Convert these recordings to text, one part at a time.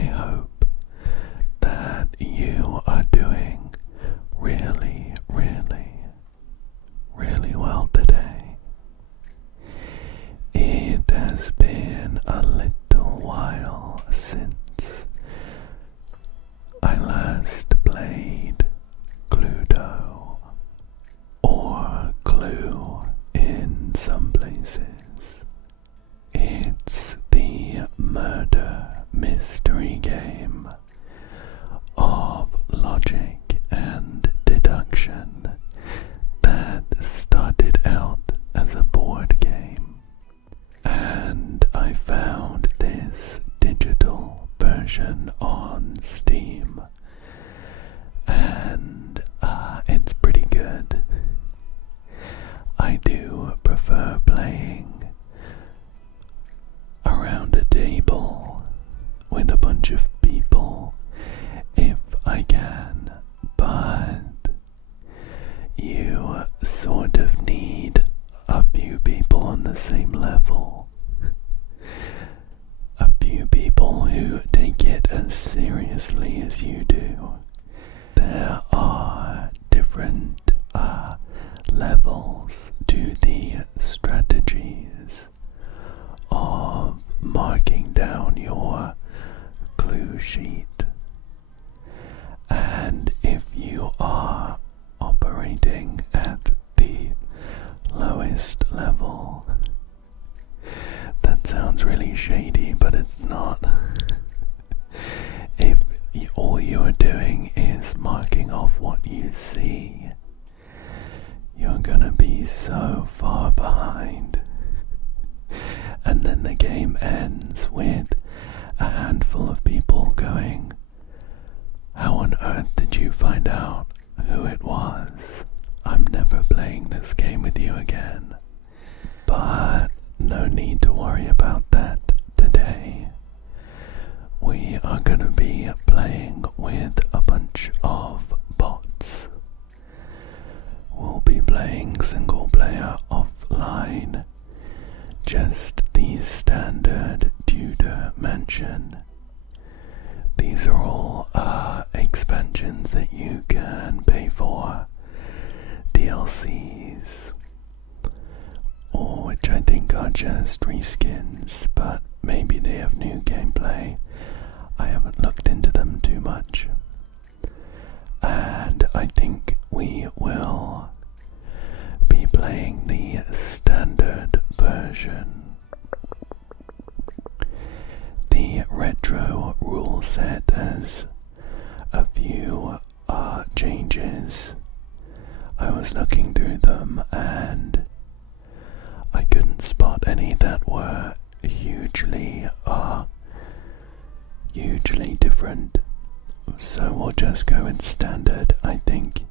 I hope that you are doing really, really, really well today. It has been a little while since I last played Cluedo, or Clue in some places. It's the murder mystery game of logic and deduction that started out as a board game, and I found this digital version on Steam, and it's pretty good. I do prefer playing around a table with a bunch of people if I can, but you sort of need a few people on the same level. A few people who take it as seriously as you do. There are different levels to the strategies of marking down your clue sheet, and if you are operating at the lowest level, that sounds really shady, but it's not. If all you're doing is marking off what you see, you're gonna be so far behind. And then the game ends with a handful of people going, "How on earth did you find out who it was? I'm never playing this game with you again." But no need to worry about that today. We are going to be playing with a bunch of bots. We'll be playing single player offline, just the standard Tudor mansion. These are all expansions that you can pay for, DLCs, or which I think are just reskins, but maybe they have new gameplay. I haven't looked into them too much. And I think we will be playing the standard version. The retro rule set has a few changes. I was looking through them and I couldn't spot any that were hugely different. So we'll just go with standard, I think.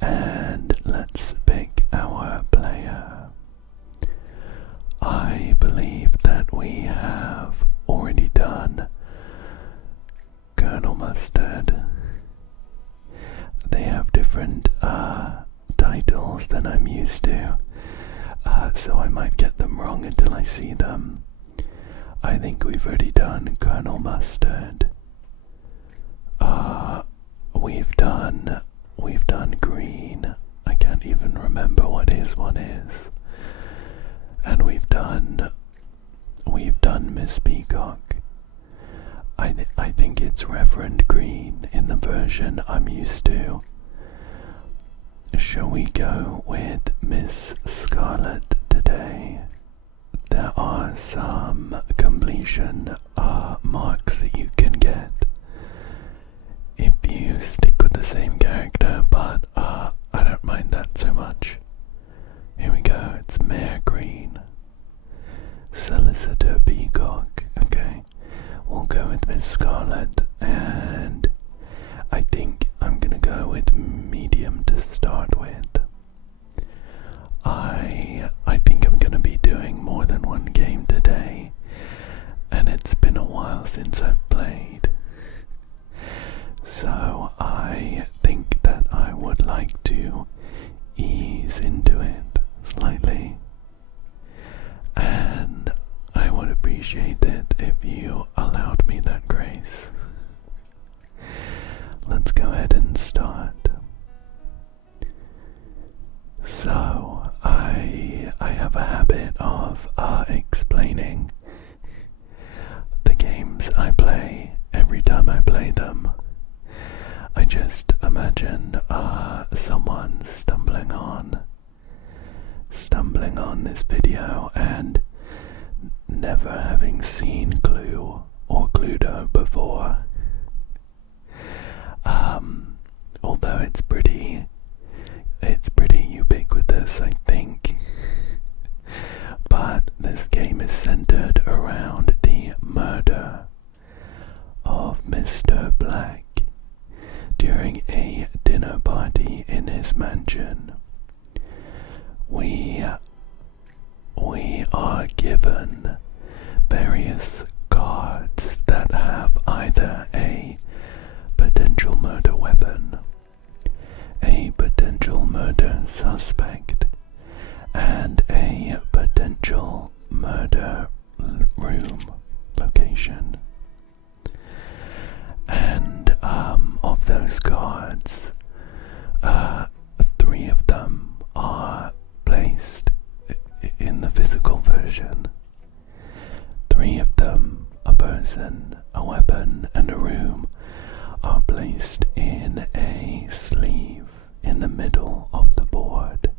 And let's pick our player. I believe that we have already done Colonel Mustard. They have different titles than I'm used to, so I might get them wrong until I see them. I think we've already done Colonel Mustard. We've done green. I can't even remember what his one is. And we've done Miss Peacock. I think it's Reverend Green in the version I'm used to. Shall we go with Miss Scarlet today? There are some completion marks that you can get if you stick with the same character, but I don't mind that so much. Here we go, it's Mayor Green. Solicitor Peacock, okay. We'll go with Miss Scarlet, and I think I'm gonna go with medium to start with. I think I'm gonna be doing more than one game today, and it's been a while since I've played. So I think that I would like to ease into it slightly, and I would appreciate it if you allowed me that grace. games I play, every time I play them, I just imagine someone stumbling on this video and never having seen Clue or Cluedo before. Although it's pretty ubiquitous, I think. But this game is centered around the murder of Mr. Black during a dinner party in his mansion. We are given various cards that have either a potential murder weapon, a potential murder suspect, and a potential murder room location. And of those cards, 3 of them are placed in the physical version. 3 of them, a person, a weapon, and a room, are placed in a sleeve in the middle of the board.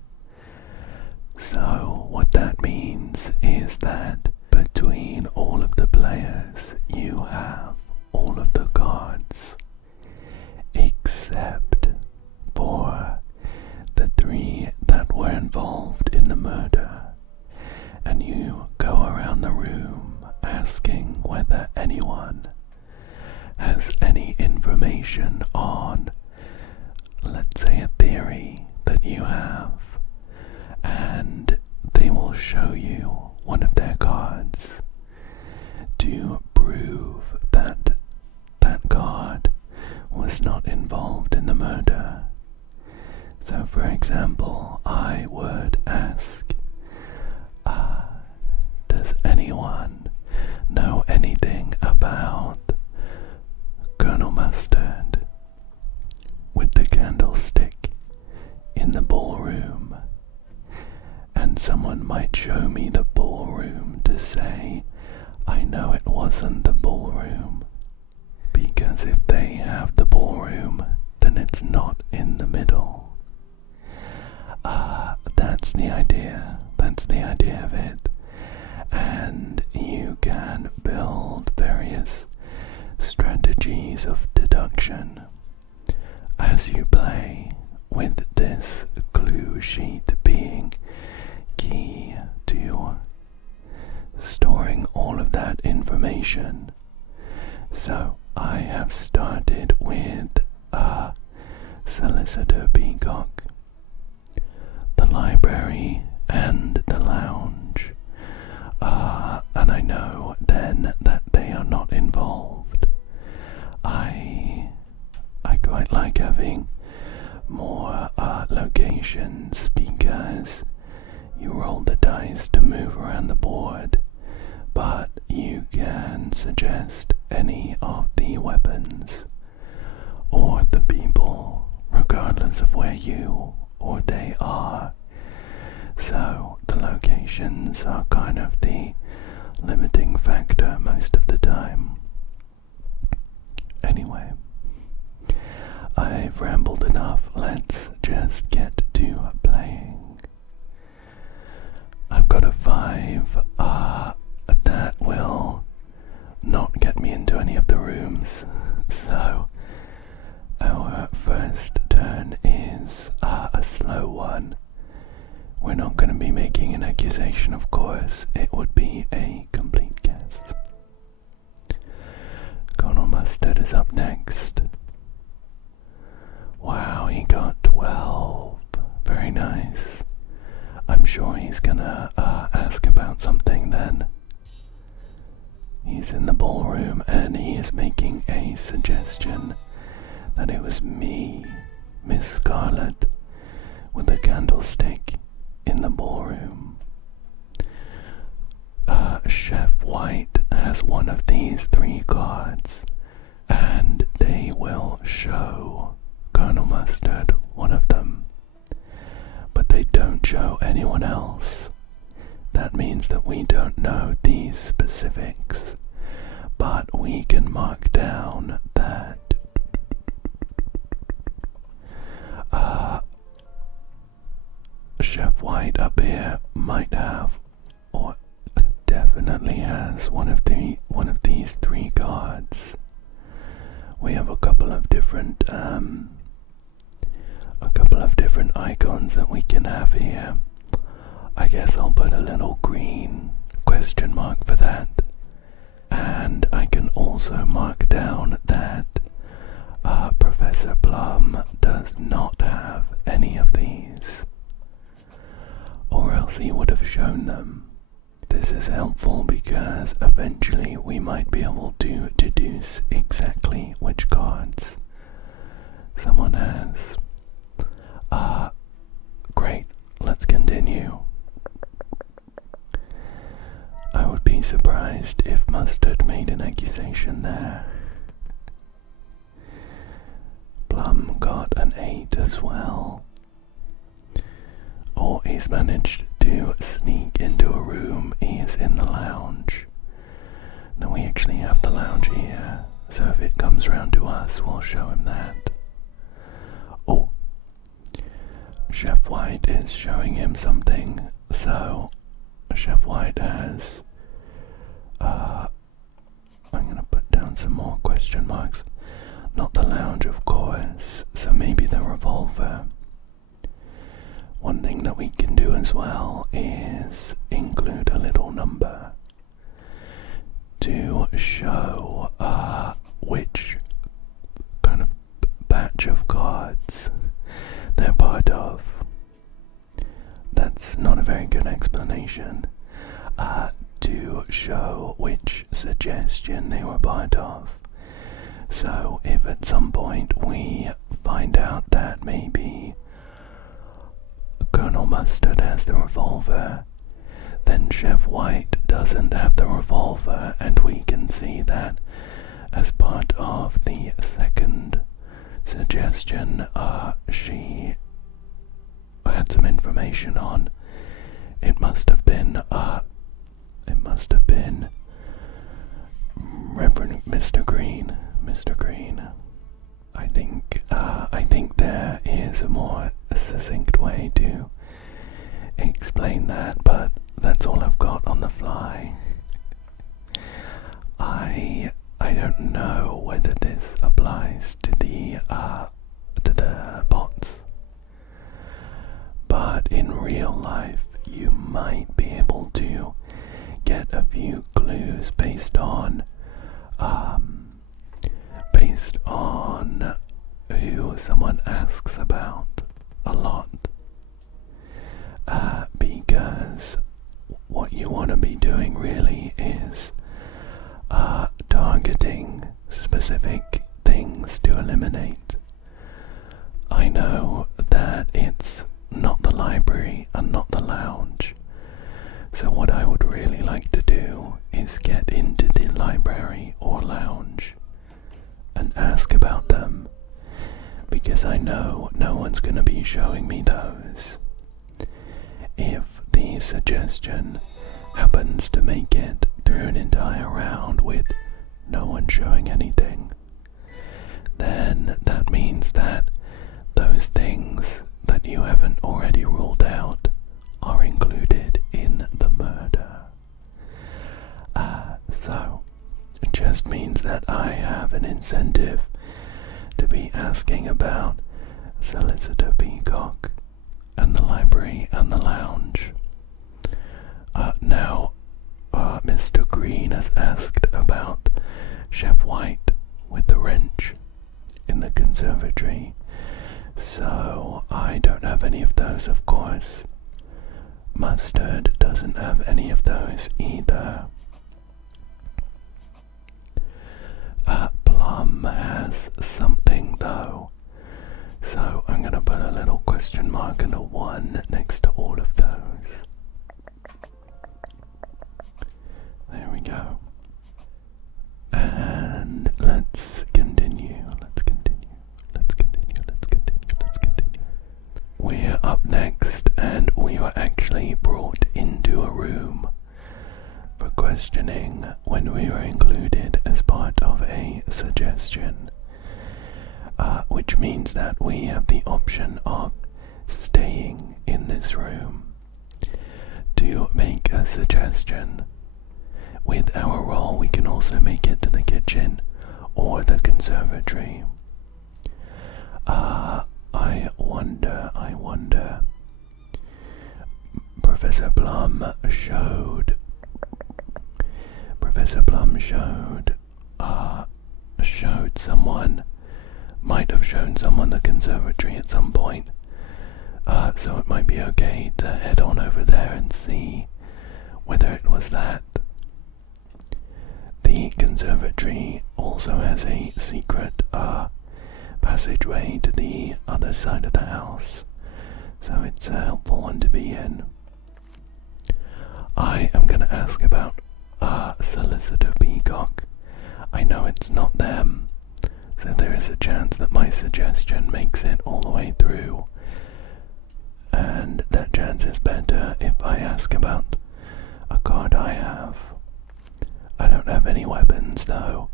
So what that means is that between all of the players you have all of the cards except for the 3 that were involved in the murder, and you go around the room asking whether anyone has any information on, let's say, a theory that you have, and they will show you one of their cards to prove that that card was not involved in the murder. So, for example, I would ask, does anyone know anything about Colonel Mustard with the candlestick in the ballroom? And someone might show me the ballroom to say, I know it wasn't the ballroom, because if they have the ballroom, then it's not in the middle. That's the idea of it. And you can build various strategies of deduction as you play, with this clue sheet being key to storing all of that information. So I have started with Solicitor Peacock, the library, and the lounge, and I know then that they are not involved. I quite like having more locations, because you roll the dice to move around the board, but you can suggest any of the weapons or the people, regardless of where you or they are. So the locations are kind of the limiting factor most of the time. Anyway, I've rambled enough. Let's just get to playing. I've got a 5 that will not get me into any of the rooms. So our first turn is a slow one. We're not going to be making an accusation, of course. It would be a complete guess. Colonel Mustard is up next. Wow, he got 12. Very nice. I'm sure he's gonna ask about something then. He's in the ballroom and he is making a suggestion that it was me, Miss Scarlet, with a candlestick in the ballroom. Chef White has one of these 3 cards, and they will show Colonel Mustard one of them, but they don't show anyone else. That means that we don't know these specifics, but we can mark down that Chef White up here might have, or definitely has, one of these three cards. We have a couple of different icons that we can have here. I guess I'll put a little green question mark for that. And I can also mark down that Professor Plum does not have any of these, or else he would have shown them. This is helpful because eventually we might be able to deduce exactly which cards someone has. Great, let's continue. I would be surprised if Mustard made an accusation there. Plum got an 8 as well. Or he's managed to sneak into a room. He is in the lounge. Now we actually have the lounge here, so if it comes round to us, we'll show him that. Oh, Chef White is showing him something, so Chef White has, I'm gonna put down some more question marks. Not the lounge, of course, so maybe the revolver. One thing that we can do as well is include a little number to show which kind of batch of cards they're part of. That's not a very good explanation. To show which suggestion they were part of. So if at some point we find out that maybe Colonel Mustard has the revolver, then Chef White doesn't have the revolver, and we can see that as part of the second suggestion she had some information on. It must have been Reverend Mr. Green. I think there is a more succinct way to explain that, but that's all I've got on the fly. I don't know whether this applies to the bots, but in real life you might be able to get a few clues based on who someone asks about a lot, because what you want to be doing really is targeting specific things to eliminate. I know that it's not the library and not the lounge, so what I would really like to do is get into the library or lounge and ask about them, because I know no one's going to be showing me those. If the suggestion happens to make it through an entire round with no one showing anything, then that means that those things that you haven't already ruled out are included in the murder. So it just means that I have an incentive to be asking about Solicitor Peacock and the library and the lounge. Now, Mr. Green has asked about Chef White with the wrench in the conservatory, so I don't have any of those, of course. Mustard doesn't have any of those either. Plum has something though, so I'm going to put a little question mark and a 1 next to all of those. There we go. And let's continue. We're up next, and we were actually brought into a room for questioning when we were included as part of a suggestion, which means that we have the option of staying in this room to make a suggestion. With our role, we can also make it to the kitchen or the conservatory. I wonder. Professor Plum showed someone, might have shown someone the conservatory at some point. So it might be okay to head on over there and see whether it was that. The conservatory also has a secret passageway to the other side of the house, so it's a helpful one to be in. I am going to ask about Solicitor Peacock. I know it's not them, so there is a chance that my suggestion makes it all the way through, and that chance is better if I ask about a card I have. I don't have any weapons though,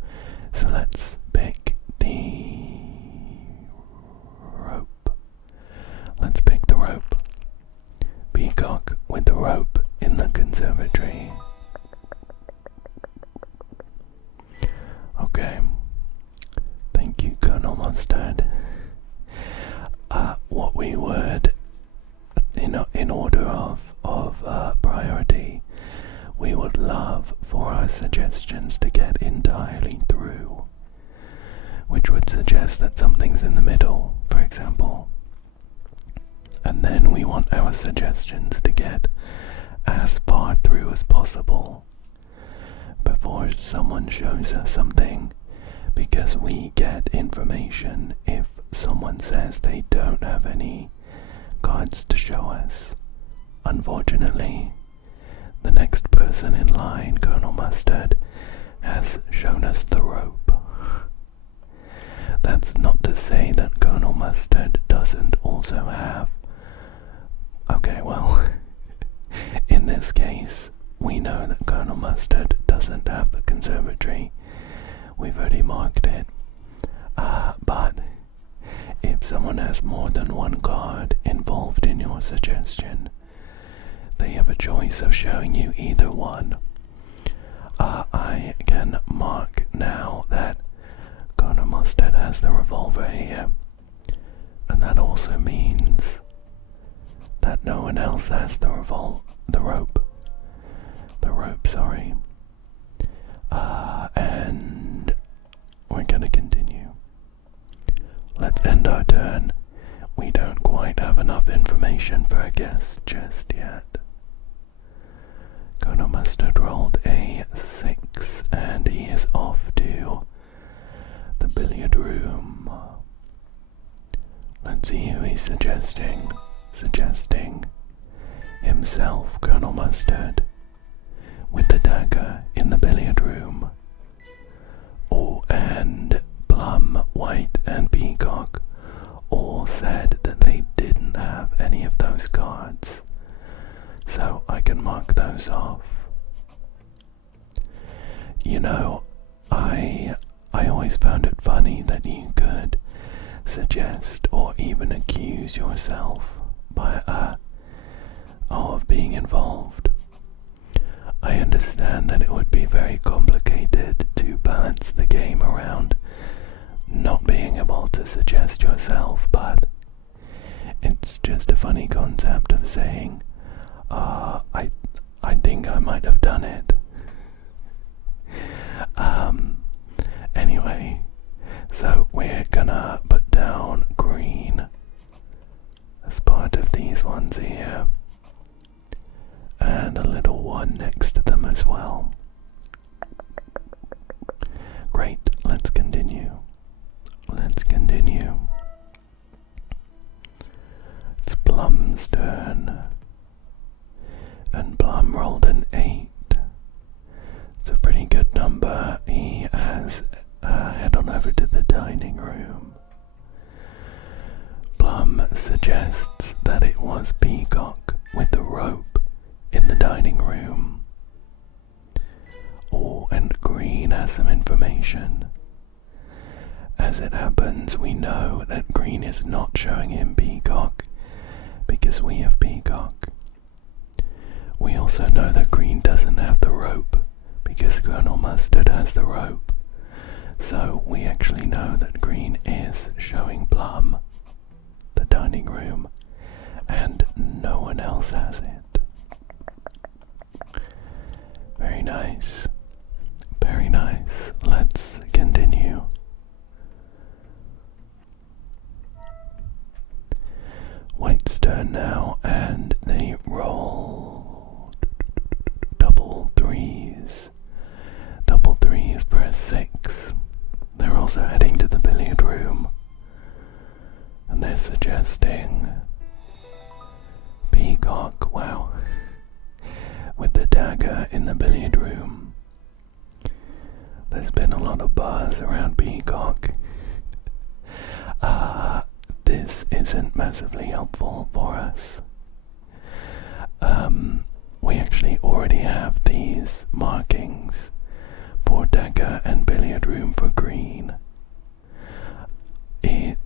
so let's pick the rope. Let's pick the rope. Peacock with the rope in the conservatory. Okay. Thank you, Colonel Mustard. What we would, in order of priority, we would love for our suggestions to get entirely through, which would suggest that something's in the middle, for example. And then we want our suggestions to get as far through as possible before someone shows us something, because we get information if someone says they don't have any cards to show us. Unfortunately, the next person in line, Colonel Mustard, has shown us the rope. That's not to say that Colonel Mustard doesn't also have... Okay, well, in this case, we know that Colonel Mustard doesn't have the conservatory. We've already marked it. But if someone has more than one card involved in your suggestion, they have a choice of showing you either one. I can mark now that Colonel Mustard has the revolver here, and that also means that no one else has the rope. Sorry. And we're gonna continue. Let's end our turn. We don't quite have enough information for a guess just yet. Colonel Mustard rolled a 6, and he is off to the billiard room. Let's see who he's suggesting. Suggesting himself, Colonel Mustard, with the dagger in the billiard room. Oh, and Plum, White, and Peacock all said that they didn't have any of those cards, so I can mark those off. You know, I always found it funny that you could suggest or even accuse yourself of being involved. I understand that it would be very complicated to balance the game around not being able to suggest yourself, but it's just a funny concept of saying, I think I might have done it. Anyway, so we're gonna put down green as part of these ones here, and a little one next to them as well. Great, let's continue. It's Plum's turn, and Plum rolled an 8. It's a pretty good number. He has head on over to the dining room. Plum suggests that it was Peacock with the rope in the dining room. and green has some information. As it happens, we know that green is not showing him peacock because we have peacock. We also know that green doesn't have the rope because Colonel Mustard has the rope. So we actually know that green is showing Plum, the dining room, and no one else has it. Very nice. Very nice. Let's continue. White's turn now, and they roll double threes. Double threes for a 6. They're also heading to the billiard room, and they're suggesting peacock. Wow. With the dagger in the billiard room. There's been a lot of buzz around peacock. This isn't massively helpful for us. We actually already have these markings for dagger and billiard room for green. It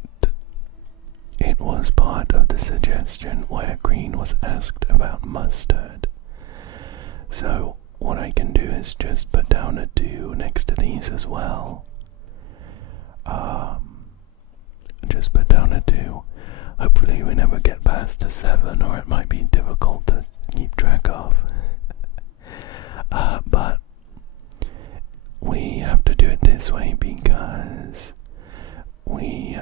was part of the suggestion where green was asked about mustard. So what I can do is just put down a 2 next to these as well. Just put down a 2. Hopefully we never get past a 7, or it might be difficult to keep track of. But we have to do it this way because we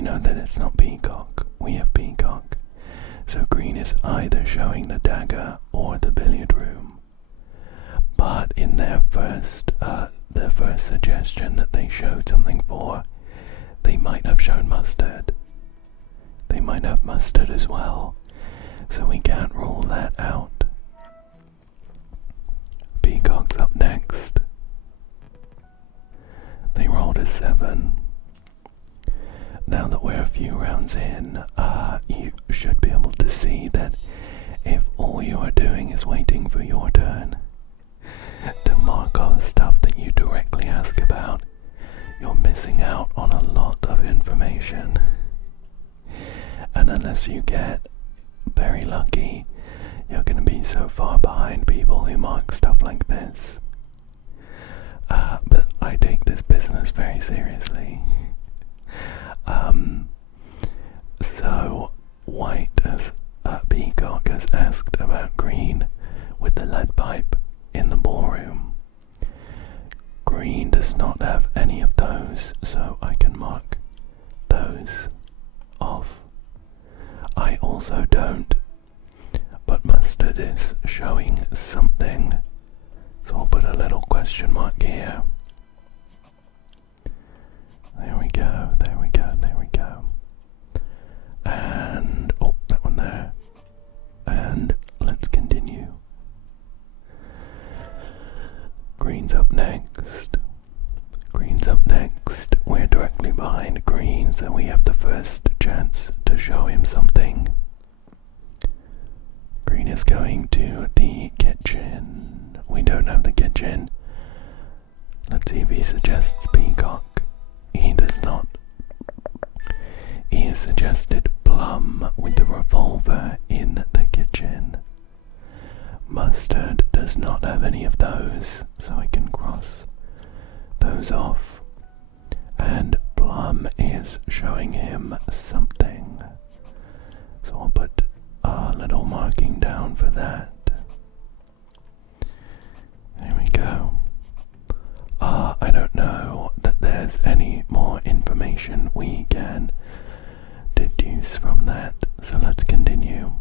know that it's not peacock. We have peacock. So green is either showing the dagger or the billiard room. But in their first suggestion that they showed something for, they might have shown mustard. They might have mustard as well. So we can't rule that out. Peacock's up next. They rolled a 7. Now that we're a few rounds in, you should be able to see that if all you are doing is waiting for your turn to mark off stuff that you directly ask about, you're missing out on a lot of information. And unless you get very lucky, you're going to be so far behind people who mark stuff like this. But I take this business very seriously. So white as peacock has asked about green with the lead pipe in the ballroom. Green does not have any of those, so I can mark those off. I also don't, but mustard is showing something, so I'll put a little question mark here. There we go, there we go, there we go. And, oh, that one there. And let's continue. Green's up next. Green's up next. We're directly behind green, so we have the first chance to show him something. Green is going to the kitchen. We don't have the kitchen. Let's see if he suggests peacock. He does not. He has suggested Plum with the revolver in the kitchen. Mustard does not have any of those, so I can cross those off. And Plum is showing him something, so I'll put a little marking down for that. There we go. I don't know that there's any more information we can deduce from that, so let's continue.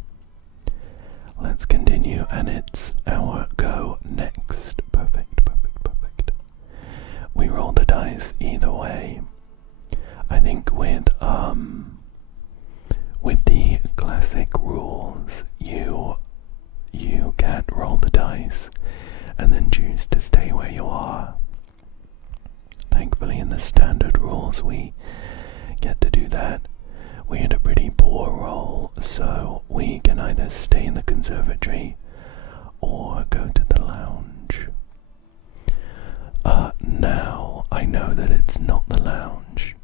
Let's continue, and it's our go next. Perfect, perfect, perfect. We roll the dice either way. I think with the classic rules, you can't roll the dice and then choose to stay where you are. Thankfully, in the standard rules, we get to do that. We had a pretty poor roll, so we can either stay in the conservatory or go to the lounge. know that it's not the lounge.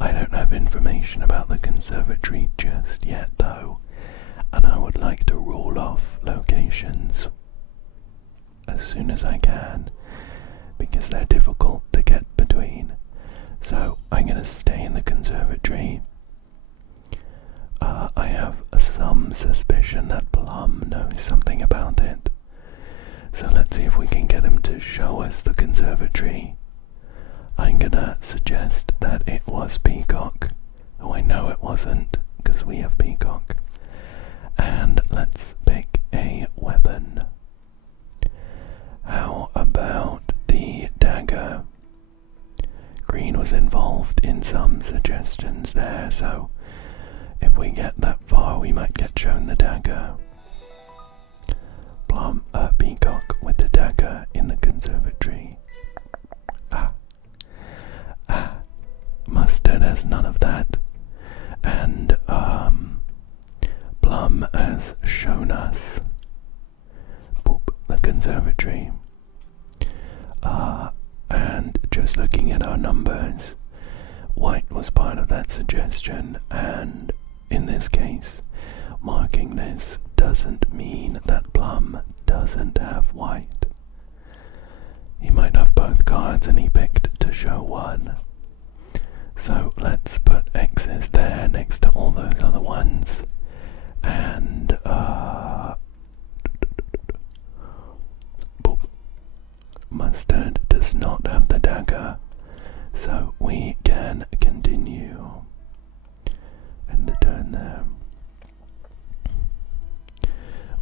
I don't have information about the conservatory just yet though, and I would like to rule off locations as soon as I can, because they're difficult to get between. So I'm going to stay in the conservatory. I have some suspicion that Plum knows something about it. So let's see if we can get him to show us the conservatory. I'm gonna suggest that it was Peacock. Oh, I know it wasn't, because we have Peacock. And let's pick a weapon. How about the dagger? Green was involved in some suggestions there, so if we get that far, we might get shown the dagger. Peacock with the dagger in the conservatory. Mustard has none of that, and Plum has shown us the conservatory. And just looking at our numbers, white was part of that suggestion, and in this case, marking this doesn't mean that Plum doesn't have white. He might have both cards and he picked to show one. So let's put X's there next to all those other ones, and Mustard does not have the dagger, so we can continue. End the turn there.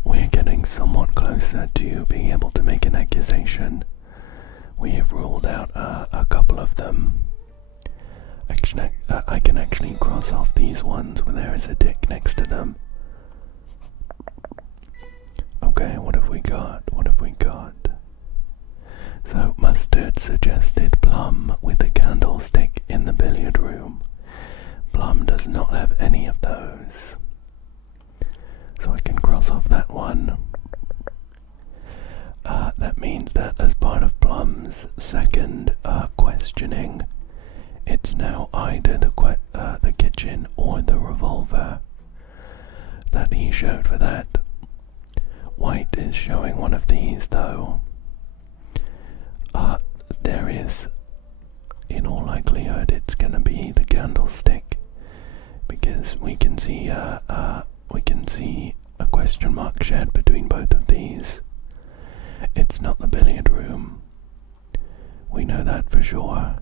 We're getting somewhat closer to being able to make an accusation. We have ruled out a couple of them. Actually, I can actually cross off these ones where there is a tick next to them. Okay, what have we got? What have we got? So Mustard suggested Plum with the candlestick in the billiard room. Plum does not have any of those, so I can cross off that one. That means that as part of Plum's second questioning, it's now either the kitchen or the revolver that he showed for that. White is showing one of these though. There is, in all likelihood, it's gonna be the candlestick, because we can see a question mark shed between both of these. It's not the billiard room. We know that for sure.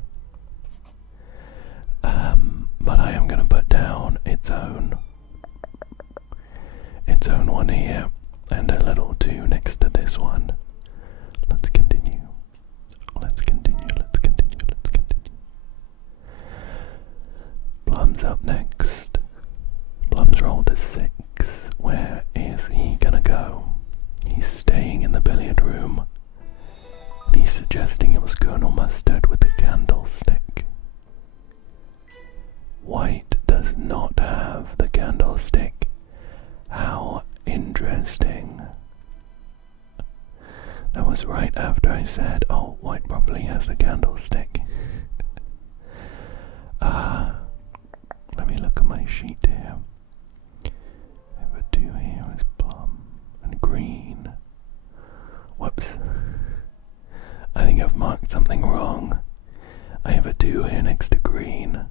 But I am gonna put down its own one here, and a little 2 next to this one. Let's continue. Let's continue. Plum's up next. Plum's rolled a 6. Where is he gonna go? He's staying in the billiard room, and he's suggesting it was Colonel Mustard with the candlestick. White does not have the candlestick. How interesting. That was right after I said, oh, white probably has the candlestick. Let me look at my sheet here. Number 2 here is Plum and green. Whoops. I think I've marked something wrong. I have a 2 here next to green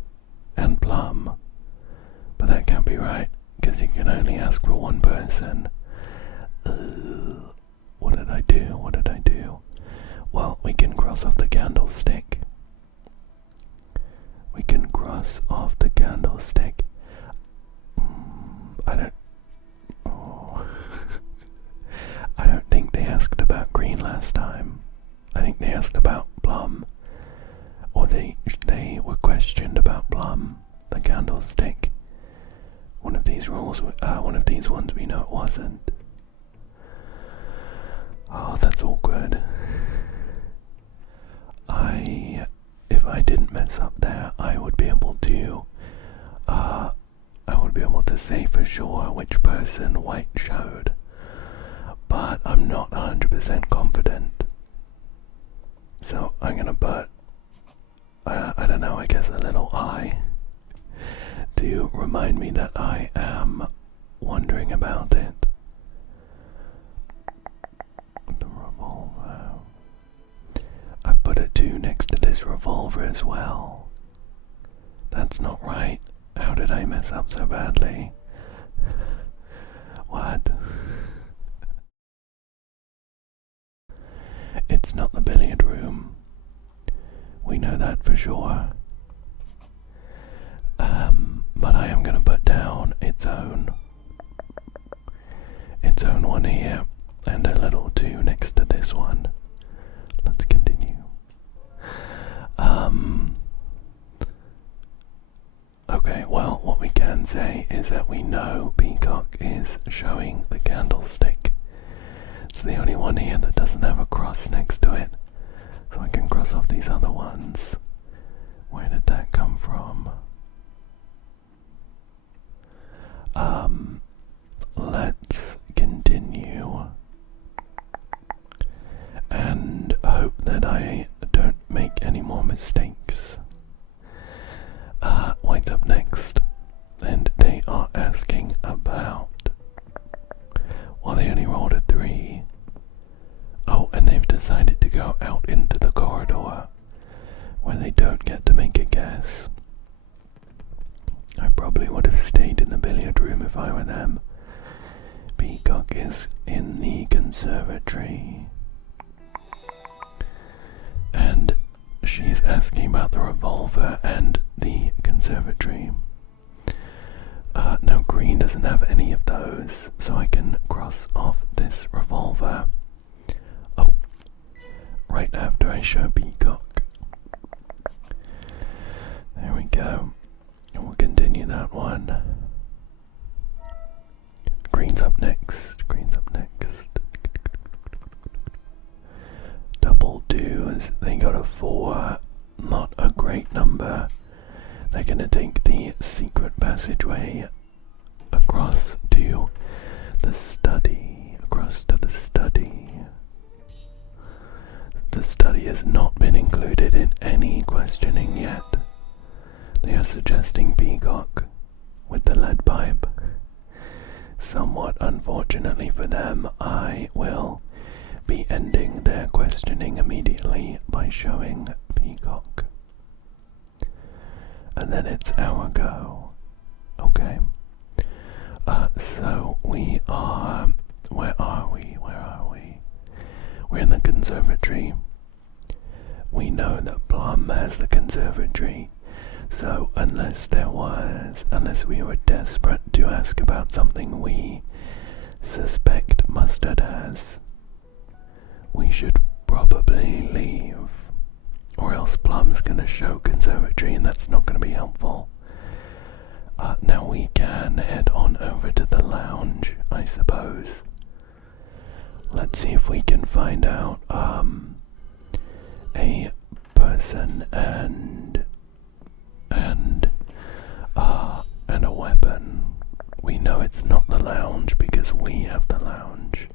and Plum. But that can't be right, because you can only ask for one person. What did I do? Well, we can cross off the candlestick. I don't think they asked about green last time. I think they asked about Plum. Or they were questioned about Plum, the candlestick. One of these ones we know it wasn't. Oh, that's awkward. If I didn't mess up there, I would be able to say for sure which person white showed. But I'm not 100% confident. So I'm gonna put I don't know, I guess a little eye to remind me that I am wondering about it. The revolver. I put a 2 next to this revolver as well. That's not right. How did I mess up so badly? What? It's not the billiard room. We know that for sure. But I am going to put down its own one here and a little 2 next to this one. Let's continue. Okay, well, what we can say is that we know Peacock is showing the candlestick. It's the only one here that doesn't have a cross next to it. So I can cross off these other ones. Where did that come from? Let's continue and hope that I don't make any more mistakes. White's up next, and they are asking about, well, they only rolled a 3. Oh, and they've decided to go out into the corridor where they don't get to make a guess. I probably would have stayed in the billiard room if I were them. Peacock is in the conservatory. And she's asking about the revolver and the conservatory. Now green doesn't have any of those, so I can cross off this revolver. Oh, right after I show Peacock. There we go. And we'll continue that one. Green's up next. Green's up next. Double 2s. They got a 4. Not a great number. They're gonna take the secret passageway across to the study. Across to the study. The study has not been included in any questioning yet. They are suggesting Peacock with the lead pipe. Somewhat unfortunately for them, I will be ending their questioning immediately by showing Peacock. And then it's our go. Okay. So we are... Where are we? Where are we? We're in the conservatory. We know that Plum has the conservatory. So unless we were desperate to ask about something we suspect Mustard has, we should probably leave. Or else Plum's gonna show conservatory and that's not gonna be helpful. Now we can head on over to the lounge, I suppose. Let's see if we can find out a person and a weapon. We know it's not the lounge because we have the lounge.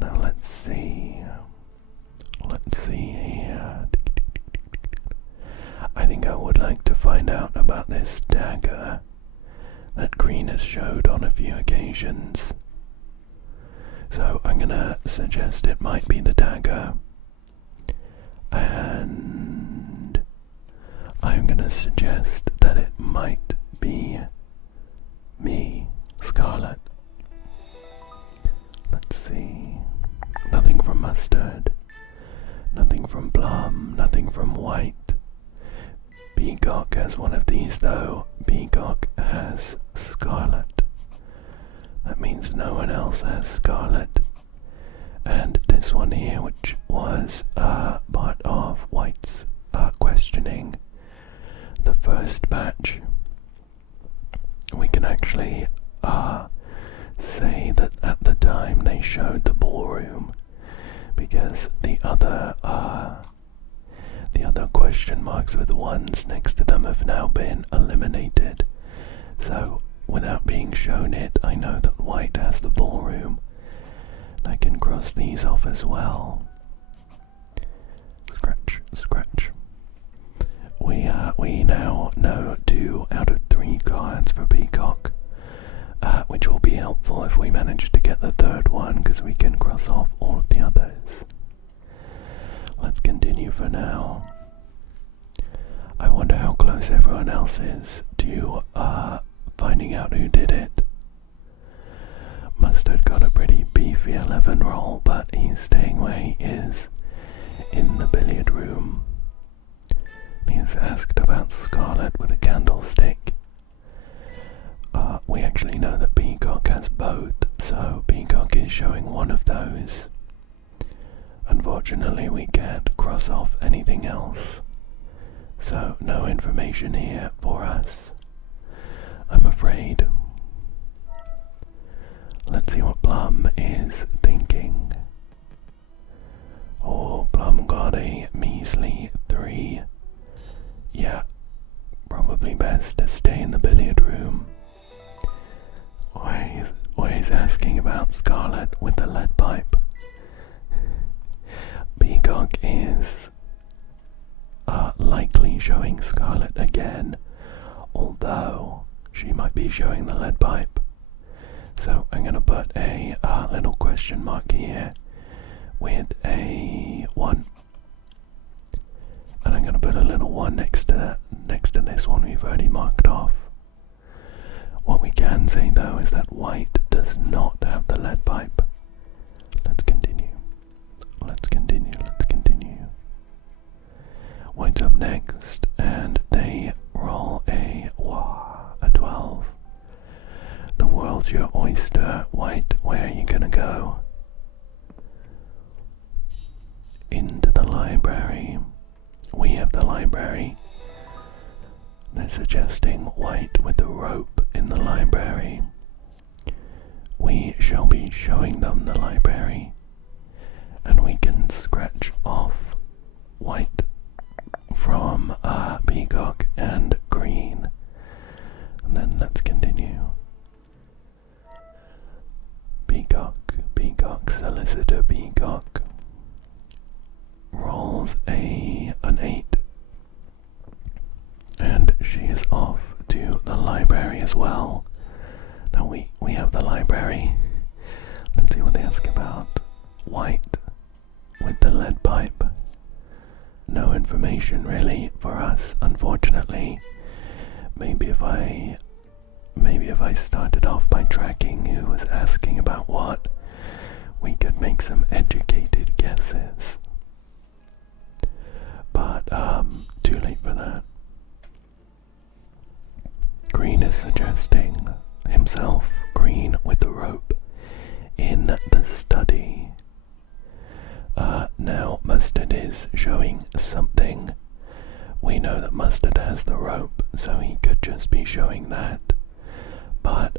Now let's see. Let's see here. I think I would like to find out about this dagger that Green has showed on a few occasions. So I'm gonna suggest it might be the dagger. And I'm gonna suggest that it might be me, Scarlet. Let's see. Nothing from Mustard. Nothing from Plum. Nothing from White. Peacock has one of these though. Peacock has Scarlet. That means no one else has Scarlet. And this one here, which was part of White's questioning, the first batch, we can actually say that at the time they showed the ballroom, because the other question marks with ones next to them have now been eliminated. So without being shown it, I know that White has the ballroom. I can cross these off as well. Scratch, scratch. We now know 2 out of 3 cards for Peacock, which will be helpful if we manage to get the third one, because we can cross off all of the others. Let's continue for now. I wonder how close everyone else is to finding out who did it. Mustard got a pretty beefy 11 roll, but he's staying where he is, in the billiard room. He's asked about Scarlet with a candlestick. We actually know that Peacock has both, so Peacock is showing one of those. Unfortunately, we can't cross off anything else, so no information here for us, I'm afraid. Let's see what Plum is thinking. Oh, Plum got a measly 3. Yeah, probably best to stay in the billiard room. Why he's asking about Scarlet with the lead pipe. Peacock is likely showing Scarlet again, although she might be showing the lead pipe. So I'm going to put a little question mark here with a 1. And I'm going to put a little 1 next to this one we've already marked off. What we can say though is that white does not have the lead pipe. Let's continue. Let's continue. Let's continue. White's up next, and they roll a 12. The world's your oyster. White, where are you gonna go? Into the library. We have the library. They're suggesting white with the rope in the library. We shall be showing them the library, and we can scratch off white from Peacock and green. And then let's continue. Peacock, Solicitor Peacock rolls an 8. And she is off to the library as well. Now we have the library. Let's see what they ask about. White with the lead pipe. No information really for us, unfortunately. Maybe if I started off by tracking who was asking about what, we could make some educated guesses. But too late for that. Green is suggesting himself, green with the rope, in the study. Now Mustard is showing something. We know that Mustard has the rope, so he could just be showing that. But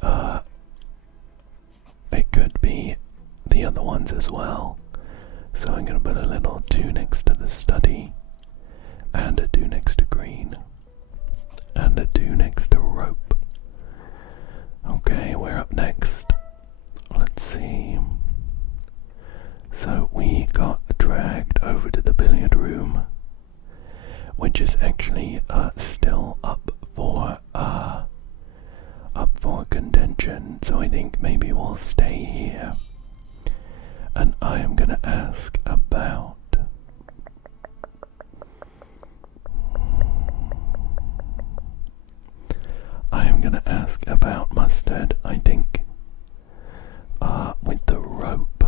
it could be the other ones as well. So I'm going to put a little 2 next to the study, and a 2 next to green, and a 2 next to rope. Okay, we're up next. Let's see. So we got dragged over to the billiard room, which is actually still up for contention. So I think maybe we'll stay here. And I am gonna ask about Mustard, I think, with the rope.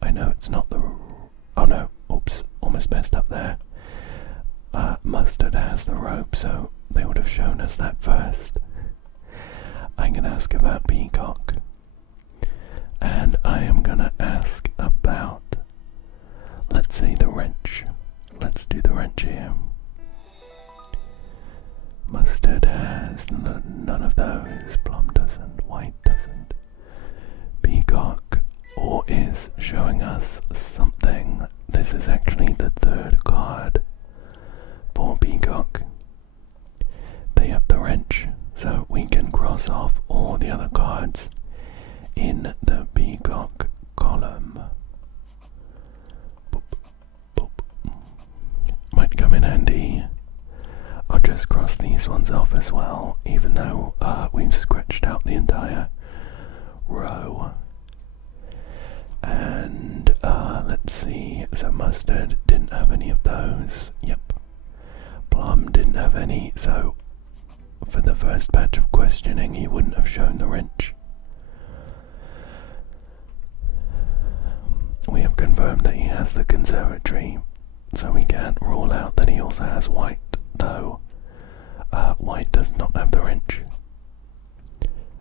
I know it's not the... Oh no, oops, almost messed up there. Mustard has the rope, so they would have shown us that first. I'm gonna ask about Peacock. And I am gonna ask about, let's say, the wrench. Let's do the wrench here. Mustard has none of those. Plum doesn't. White doesn't. Peacock is showing us something. This is actually the third card for Peacock. They have the wrench, so we can cross off all the other cards in the Peacock column. Boop, boop. Might come in handy just cross these ones off as well, even though we've scratched out the entire row. And let's see, so mustard didn't have any of those. Yep. Plum didn't have any, so for the first batch of questioning he wouldn't have shown the wrench. We have confirmed that he has the conservatory, so we can't rule out that he also has white, though white does not have the wrench.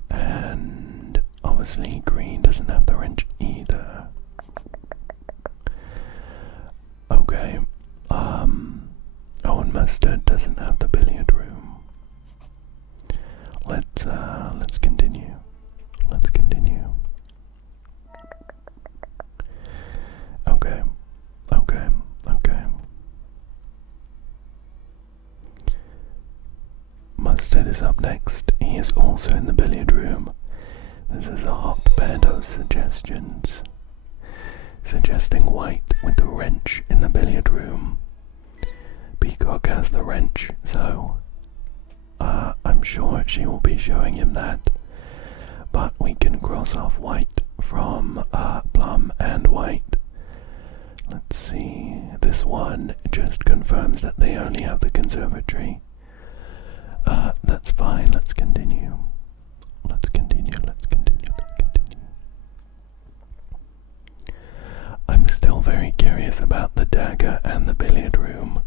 And obviously green doesn't have the wrench either. Okay, oh, and mustard doesn't have the billiard room. Let's continue. Let's continue. Okay, okay, okay. Mustard is up next. He is also in the billiard room. This is a hotbed of suggestions. Suggesting white with the wrench in the billiard room. Peacock has the wrench, so I'm sure she will be showing him that. But we can cross off white from plum and white. Let's see, this one just confirms that they only have the conservatory. That's fine, let's continue. Let's continue, let's continue, let's continue. I'm still very curious about the dagger and the billiard room.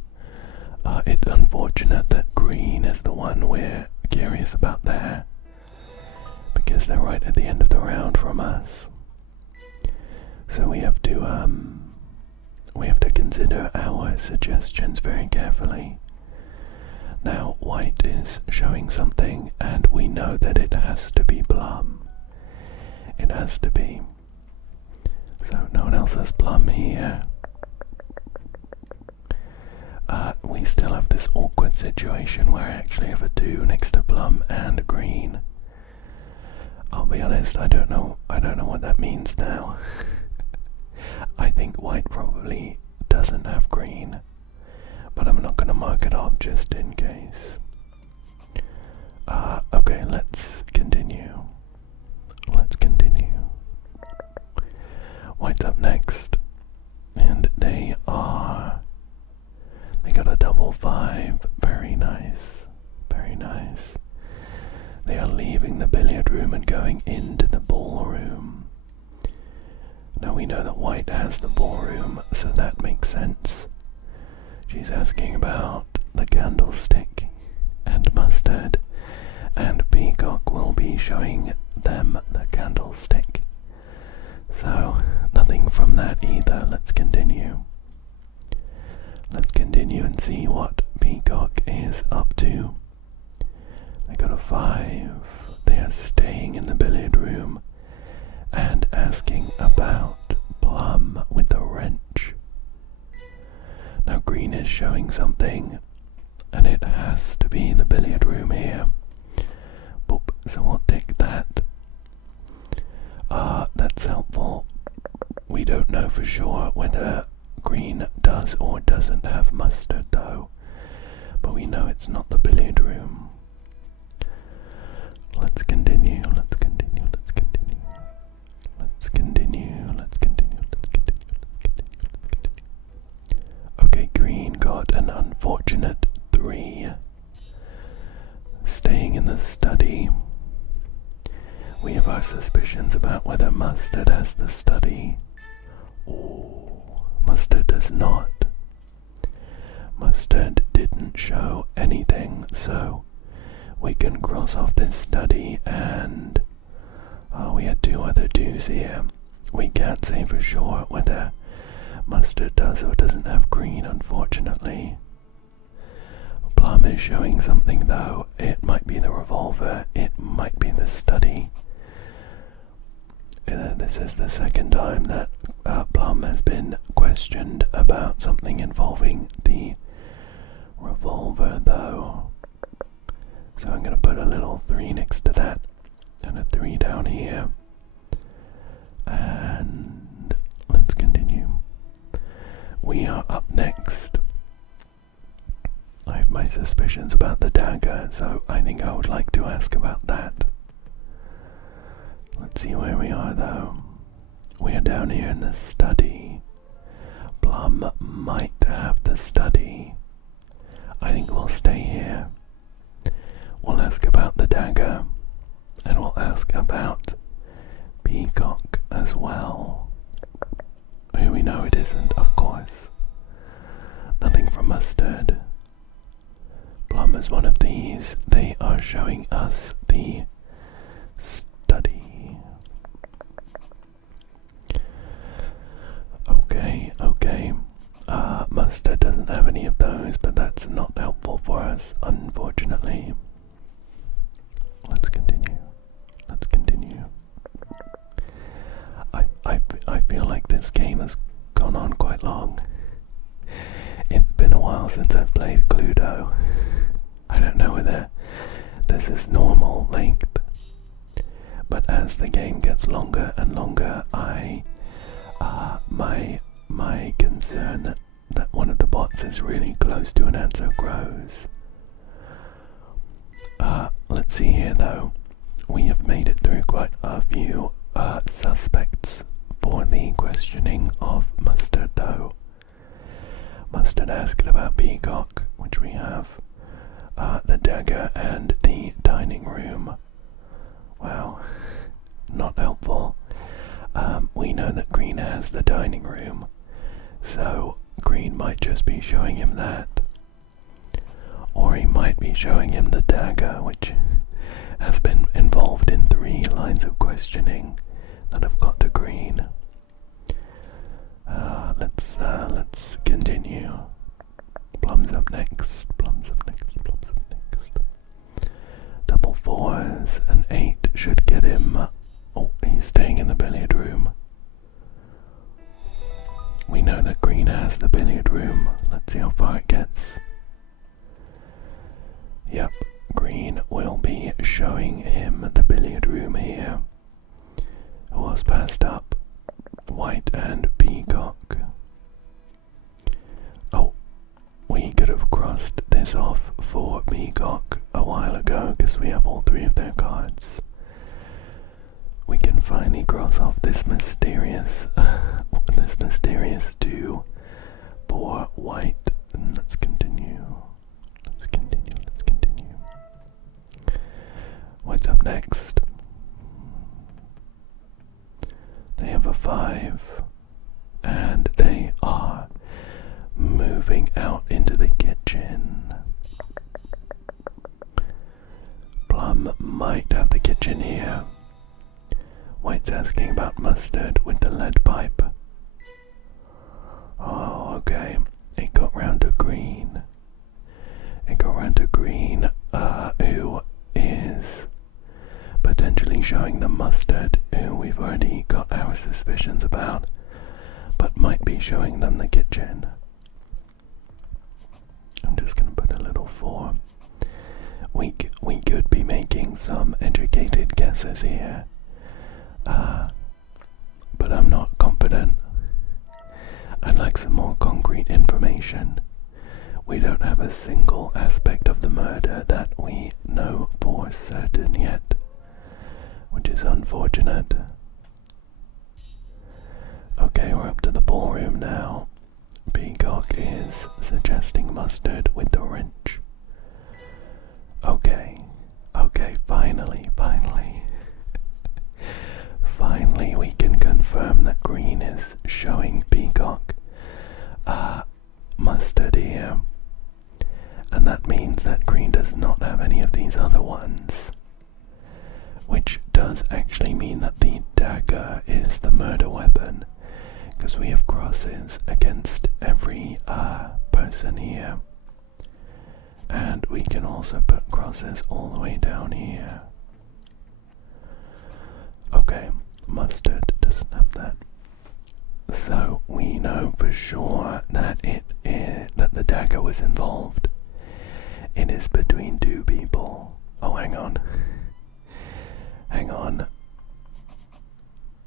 It's unfortunate that green is the one we're curious about there, because they're right at the end of the round from us. So we have to consider our suggestions very carefully. Now white is showing something and we know that it has to be plum. It has to be. So no one else has plum here. We still have this awkward situation where I actually have a 2 next to plum and green. I'll be honest, I don't know what that means now. I think white probably doesn't have green, but I'm not going to mark it off just in case. Okay, let's continue. Let's continue. White's up next, and they got a double 5. Very nice, very nice. They are leaving the billiard room and going into the ballroom. Now we know that white has the ballroom, so that makes sense. She's asking about the candlestick and mustard, and Peacock will be showing them the candlestick. So, nothing from that either. Let's continue. Let's continue and see what Peacock is up to. They got a 5. They are staying in the billiard room and asking about plum with the wrench. Now green is showing something, and it has to be the billiard room here. Boop, so we'll take that. That's helpful. We don't know for sure whether green does or doesn't have mustard though, but we know it's not the billiard room. Let's continue, let's continue, let's continue. Let's continue, let's continue, let's continue, let's continue, let's continue. Okay, green got an unfortunate 3. Staying in the study. We have our suspicions about whether mustard has the study. Oh, mustard does not. Mustard didn't show anything, so we can cross off this study, and we had 2 other 2s here. We can't say for sure whether mustard does or doesn't have green, unfortunately. Plum is showing something though. It might be the revolver, it might be the study. This is the second time that Plum has been questioned about something involving the revolver though. So I'm going to put a little 3 next to that and a 3 down here. And let's continue. We are up next. I have my suspicions suspicions about the dagger, so I think I would like to ask about that. Let's see where we are though. We are down here in the study. Plum might have the study. I think we'll stay here. We'll ask about the dagger, and we'll ask about Peacock as well. Who we know it isn't, of course. Nothing from Mustard. Plum is one of these. They are showing us the study. Okay. Mustard doesn't have any of those, but that's not helpful for us, unfortunately. Let's continue. I feel like this game has gone on quite long. It's been a while since I've played Cluedo. I don't know whether this is normal length, but as the game gets longer and longer, my concern that one of the bots is really close to an answer grows. Let's see here though. We have made it through quite a few suspects for the questioning of Mustard though. Mustard asked about Peacock, which we have, the dagger and the dining room. Wow, not helpful. We know that Green has the dining room, so Green might just be showing him that. Or he might be showing him the dagger, which has been involved in 3 lines of questioning that have got to Green. Let's continue. Plum's up next. Double 4s and 8 should get him. Oh, he's staying in the billiard room. We know that Green has the billiard room. Let's see how far it gets. Yep, Green will be showing him the billiard room here. Who was passed up? White and Peacock. Oh, we could have crossed this off for Peacock a while ago because we have all 3 of their cards. We can finally cross off this mysterious 2 for White. And let's continue. What's up next? They have a 5, and they are moving out into the kitchen. Plum might have the kitchen here. White's asking about Mustard with the lead pipe. Oh, okay. It got round to Green. Who is potentially showing the Mustard, who we've already got our suspicions about, but might be showing them the kitchen. I'm just going to put a little 4. We could be making some educated guesses here, but I'm not confident. I'd like some more concrete information. We don't have a single aspect of the murder that we know for certain yet, which is unfortunate. Okay, we're up to the ballroom now. Peacock is suggesting Mustard with the wrench. Okay, finally. Finally we can confirm that Green is showing Peacock Mustard here. And that means that Green does not have any of these other ones. Which does actually mean that the dagger is the murder weapon, because we have crosses against every person here. And we can also put crosses all the way down here. Okay, Mustard doesn't have that. So we know for sure that that the dagger was involved. It is between 2 people. Oh, hang on.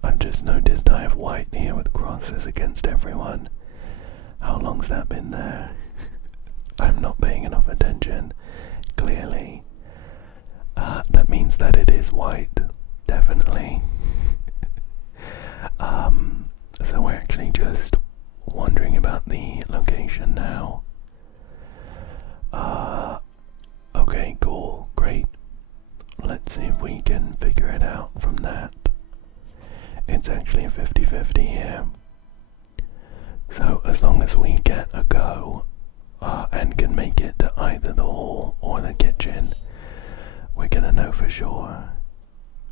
I've just noticed I have White here with crosses against everyone. How long's that been there? I'm not paying enough attention. Clearly. That means that it is white. Definitely. So we're actually just wondering about the location now. Okay, cool, great. Let's see if we can figure it out from that. It's actually a 50-50 here. So as long as we get a go and can make it to either the hall or the kitchen, we're gonna know for sure.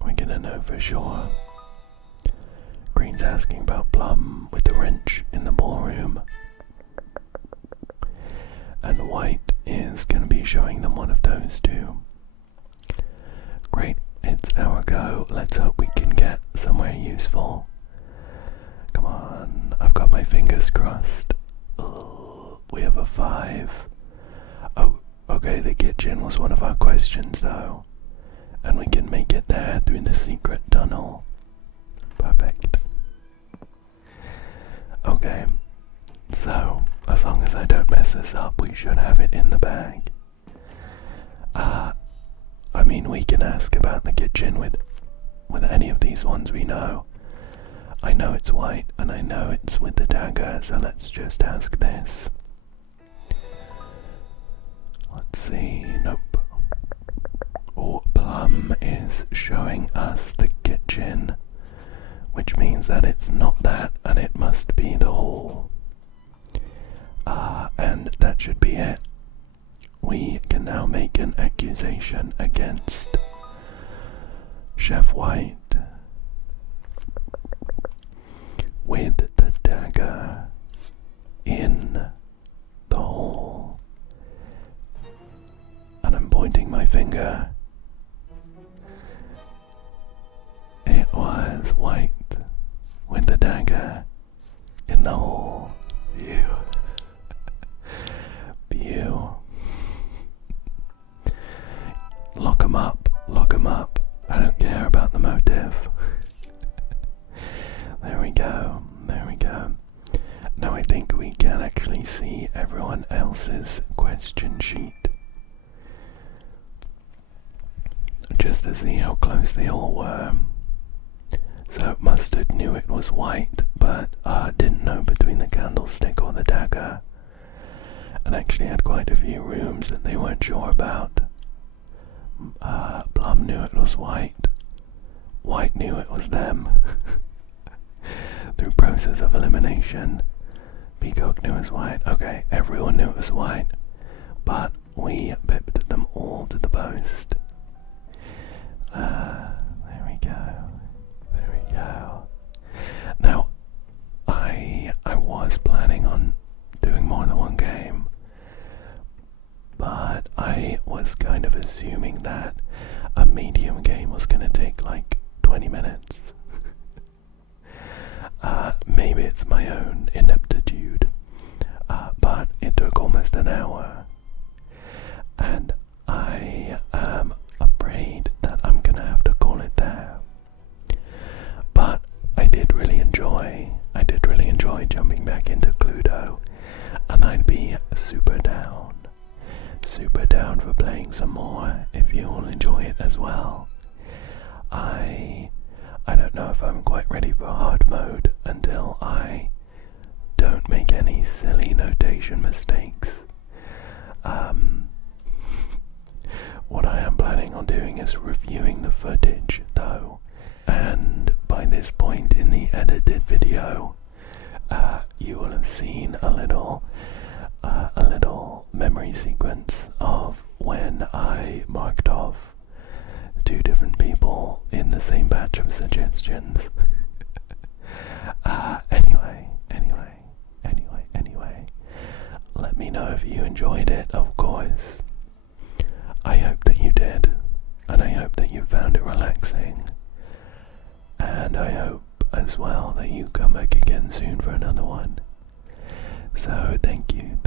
We're gonna know for sure. Green's asking about Plum with the wrench in the ballroom. And White is gonna be showing them one of those two. Great, it's our go. Let's hope we can get somewhere useful. Come on, I've got my fingers crossed. We have a 5. Oh, okay, the kitchen was one of our questions though. And we can make it there through the secret tunnel. Perfect. Okay, so as long as I don't mess this up, we should have it in the bag. I mean, we can ask about the kitchen with any of these ones we know. I know it's white, and I know it's with the dagger, so let's just ask this. Let's see, nope. Oh, Plum is showing us the kitchen, which means that it's not that, and it must be the hall. And that should be it. We can now make an accusation against Chef White with the dagger in the hall. And I'm pointing my finger. It was White with the dagger in the hall. Pew. Pew. Lock 'em up, lock 'em up. I don't care about the motive. There we go, there we go. Now I think we can actually see everyone else's question sheet, just to see how close they all were. So Mustard knew it was white, but didn't know between the candlestick or the dagger, and actually had quite a few rooms that they weren't sure about. Plum knew it was white. White knew it was them. Through process of elimination. Peacock knew it was white. Okay, everyone knew it was white, but we pipped them all to the post. There we go. There we go. Now, I was planning on doing more than one game, but I was kind of assuming that a medium game was going to take like 20 minutes. Maybe it's my own ineptitude, but it took almost an hour, and I am afraid that I'm going to have to call it there. But I did really enjoy jumping back into Cluedo, and I'd be super down for playing some more if you all enjoy it as well. I don't know if I'm quite ready for hard mode until I don't make any silly notation mistakes. What I am planning on doing is reviewing the footage though, and by this point in the edited video, you will have seen a little memory sequence of when I marked off 2 different people in the same batch of suggestions. Anyway, let me know if you enjoyed it, of course. I hope that you did, and I hope that you found it relaxing, and I hope as well that you come back again soon for another one. So thank you